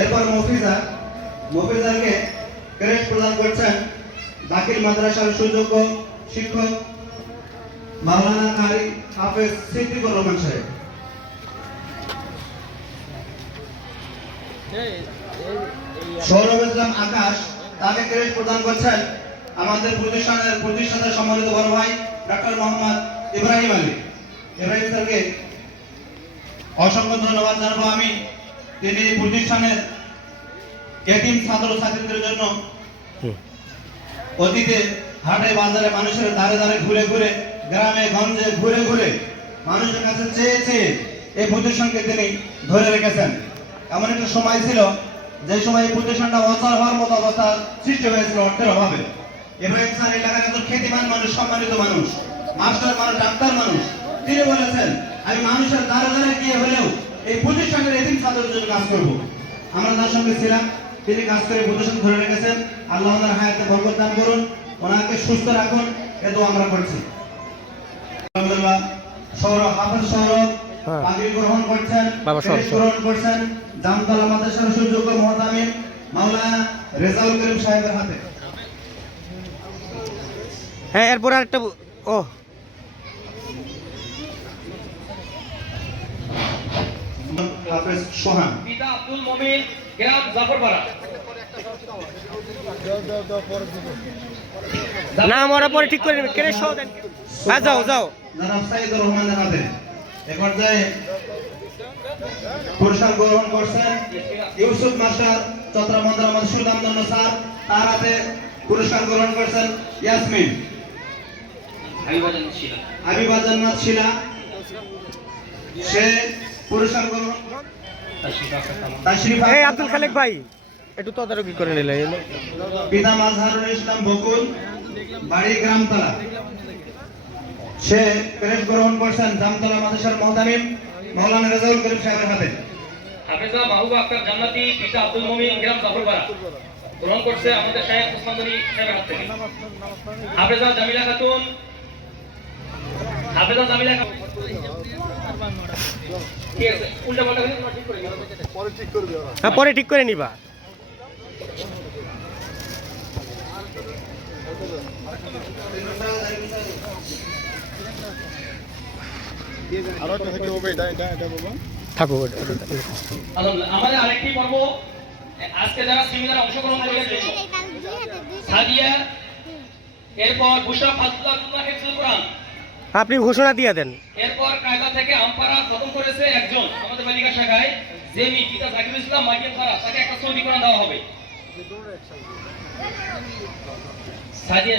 এরপর মফিজারকে ক্রেস্ট প্রদান করছেন দাখিল মাদ্রাসার সুযোগ্য শিক্ষক মাওলানা কারি হাফেজ সিদ্দিকুর রহমান সাহেব। সৌরভ ইসলাম আকাশ, তাকে ক্রেস্ট প্রদান করছেন আমাদের প্রতিষ্ঠানের সম্মানিত বড় ভাই ডক্টর মোহাম্মদ ইব্রাহিম আলী। ইব্রাহিম স্যারকে অসংখ্য ধন্যবাদ জানাবো আমি। তিনি প্রতিষ্ঠানের এতিম ছাত্রছাত্রীদের জন্য অতীতে হাটে বাজারে মানুষের দ্বারে দ্বারে ঘুরে ঘুরে, গ্রামে গঞ্জে ঘুরে ঘুরে মানুষের কাছে চেয়ে চেয়ে এই প্রতিষ্ঠানকে তিনি ধরে রেখেছেন। এমন একটা সময় ছিল যে সময় এই প্রতিষ্ঠানটা অচল হওয়ার মতো অবস্থা সৃষ্টি হয়েছিল অর্থের অভাবে। ইব্রাহিম স্যার এলাকার একজন খ্যাতিমান মানুষ, সম্মানিত মানুষ, মাস্টার মানুষ, ডাক্তার মানুষ। তিনি বলেছেন আমি মানুষের দ্বারে দ্বারে গিয়ে হলেও এই প্রতিষ্ঠানের এতিম ছাত্রদের জন্য কাজ করব। আমরা তার সঙ্গে ছিলাম, তিনি কাজ করে প্রতিষ্ঠান ধরে রেখেছেন। আল্লাহ ওনার হায়াতে বরকত দান করুন, ওনাকে সুস্থ রাখুন, এ দোয়া আমরা করছি। আলহামদুলিল্লাহ। হাফেজ সৌরভ পাগড়ি গ্রহণ করছেন জামতলা মাদ্রাসার সুযোগ্য মুহতামিম মাওলানা রেজাউল করিম সাহেবের হাতে। হ্যাঁ, এরপর আরেকটা হাফেজ সোহান, পিতা আব্দুল মুমিন, গ্রাম জাফরপাড়া। না আমরা পরে ঠিক করে নেব। কেরে সহ দেন। হ্যাঁ, যাও যাও। জনাব সাইদুর রহমানের হাতে এ পর্যায়ে পুরস্কার গ্রহণ করছেন ইউসুফ মাস্টার, চট্টগ্রাম আমাদের সুলতান স্যার, তার হাতে পুরস্কার গ্রহণ করছেন ইয়াসমিন, হাবিবা জান্নাত শিলা, সে পুরস্কার গ্রহণ তাশরিফা। এই আব্দুল খালেক ভাই একটু তদারকি করে নিলে। পিতা মাজহারুল ইসলাম বকুল, বাড়ি গ্রামতলা, সে ক্রেস্ট গ্রহণ করছেন জামতলা মাদ্রাসার মুহতামিম মাওলানা রেজাউল করিম সাহেবের হাতে। হাফেজা মাহবুবা আক্তার জান্নাতি, পিতা আব্দুল মুমিন, গ্রাম জাফরপাড়া, গ্রহণ করছে আমাদের শায়েখ ওসমান গনি সাহেবের হাত থেকে। হাফেজা জামিলা খাতুন, ঠিক আছে, উল্টা পাল্টা হলে তোমার ঠিক করে নিবা, হ্যাঁ পরে ঠিক করে নিবা। থাকো। আমাদের আরেকটি পর্ব, আজকে যারা সেমিনারে অংশগ্রহণ করেছে সাদিয়া, এরপর বুশরা ফাজলুল্লাহ হিফজুল কোরআন, আপনি ঘোষণা দিয়ে দেন। এরপর কায়দা থেকে আমপারা খতম করেছে একজন আমাদের বালিকা শাখায়, জেমি, পিতা জাকিরুল ইসলাম, মাইকেল ফারাজ, তাকে একটা সৌদি কোরআন দেওয়া হবে। সাদিয়া